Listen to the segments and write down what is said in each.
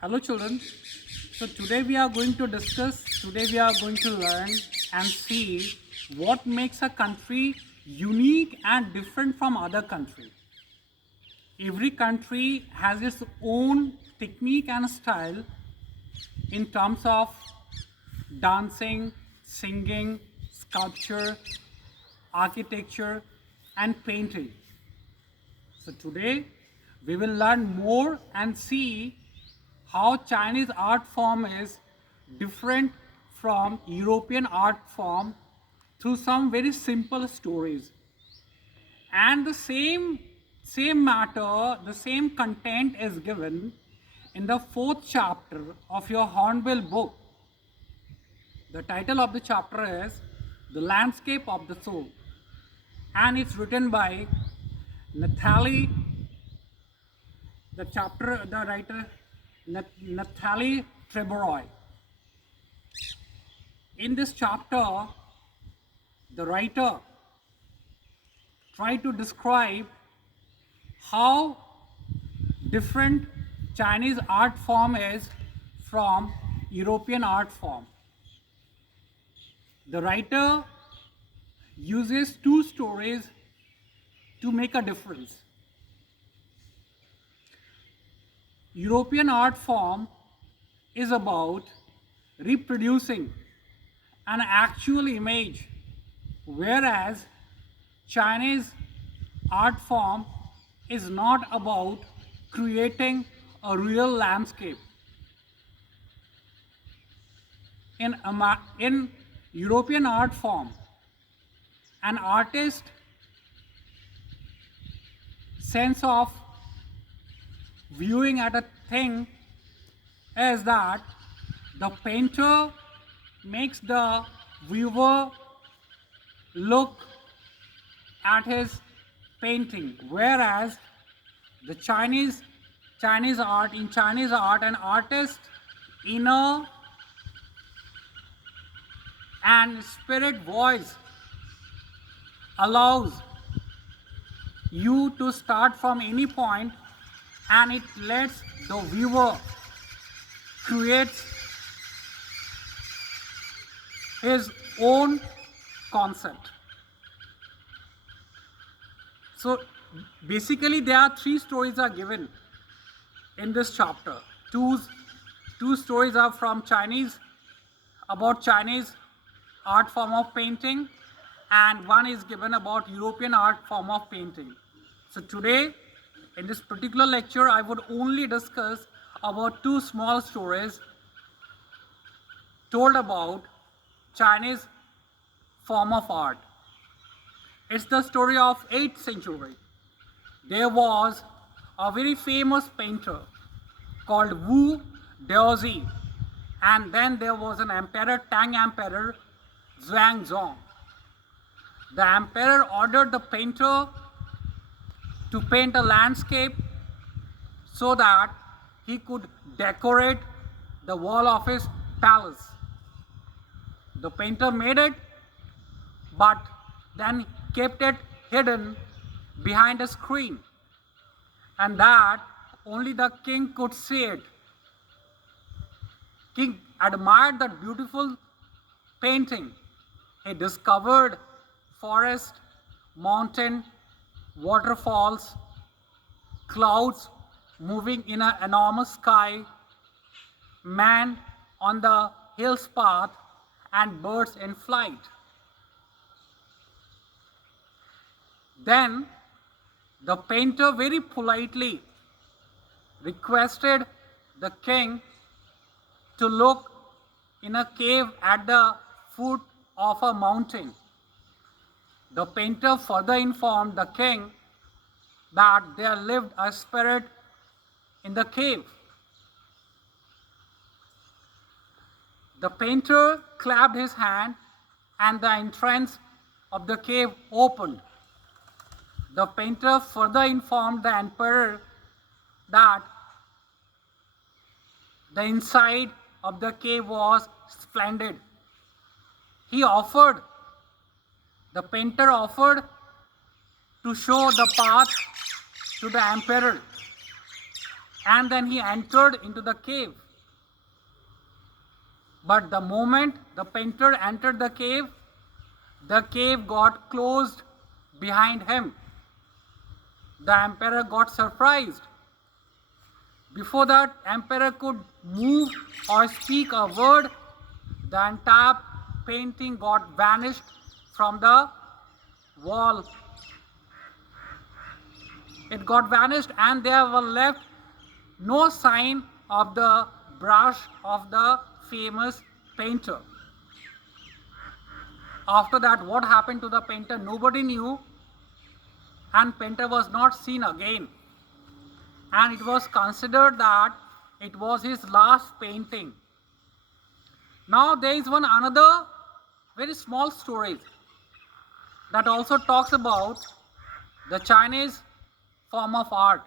Hello children. So today we are going to learn and see what makes a country unique and different from other countries. Every country has its own technique and style in terms of dancing, singing, sculpture, architecture and painting. So today we will learn more and see how Chinese art form is different from European art form through some very simple stories. And the same matter, the same content is given in the 4th chapter of your Hornbill book. The title of the chapter is The Landscape of the Soul, and it's written by Nathalie, the writer Nathalie Treboroy. In this chapter, the writer tried to describe how different Chinese art form is from European art form. The writer uses two stories to make a difference. European art form is about reproducing an actual image, whereas Chinese art form is not about creating a real landscape. In European art form, an artist's sense of viewing at a thing is that the painter makes the viewer look at his painting, whereas the Chinese art, an artist's inner and spirit voice allows you to start from any point, and it lets the viewer create his own concept. So basically there are three stories are given in this chapter. Two stories are from about Chinese art form of painting, and one is given about European art form of painting. So today in this particular lecture I would only discuss about two small stories told about Chinese form of art. It's the story of 8th century. There was a very famous painter called Wu Deozi, and then there was an emperor, Tang Emperor Zhuangzong. The emperor ordered the painter to paint a landscape so that he could decorate the wall of his palace. The painter made it, but then kept it hidden behind a screen, and that only the king could see it. King admired that beautiful painting. He discovered forest, mountain, waterfalls, clouds moving in an enormous sky, man on the hill's path, and birds in flight. Then the painter very politely requested the king to look in a cave at the foot of a mountain. The painter further informed the king that there lived a spirit in the cave. The painter clapped his hand and the entrance of the cave opened. The painter further informed the emperor that the inside of the cave was splendid. The painter offered to show the path to the emperor, and then he entered into the cave. But the moment the painter entered the cave got closed behind him. The emperor got surprised. Before that emperor could move or speak a word, the entire painting got vanished from the wall. It got vanished and there were left no sign of the brush of the famous painter. After that, what happened to the painter, nobody knew, and painter was not seen again. And it was considered that it was his last painting. Now there is one another very small story that also talks about the Chinese form of art.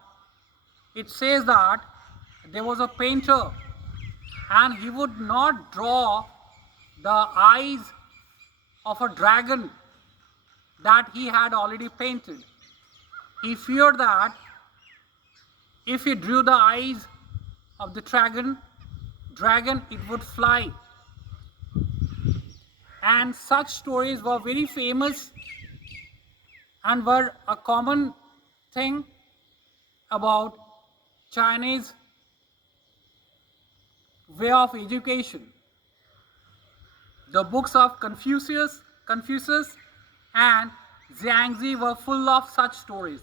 It says that there was a painter and he would not draw the eyes of a dragon that he had already painted. He feared that if he drew the eyes of the dragon, it would fly. And such stories were very famous and were a common thing about Chinese way of education. The books of Confucius and Zhuangzi were full of such stories.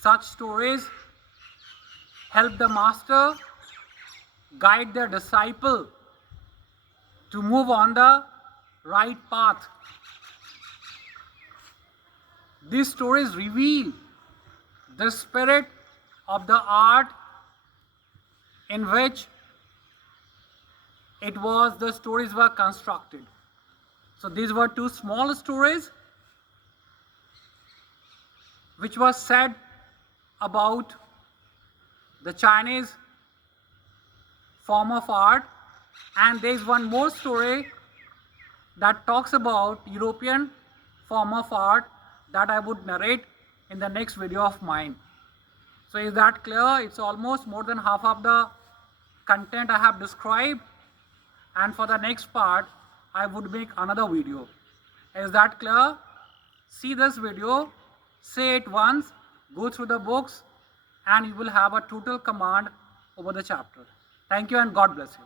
Such stories help the master guide their disciple to move on the right path. These stories reveal the spirit of the art in which the stories were constructed. So these were two small stories which was said about the Chinese form of art, and there is one more story that talks about European form of art that I would narrate in the next video of mine. So is that clear? It's almost more than half of the content I have described, and for the next part I would make another video. Is that clear? See this video, say it once, go through the books, and you will have a total command over the chapter. Thank you and God bless you.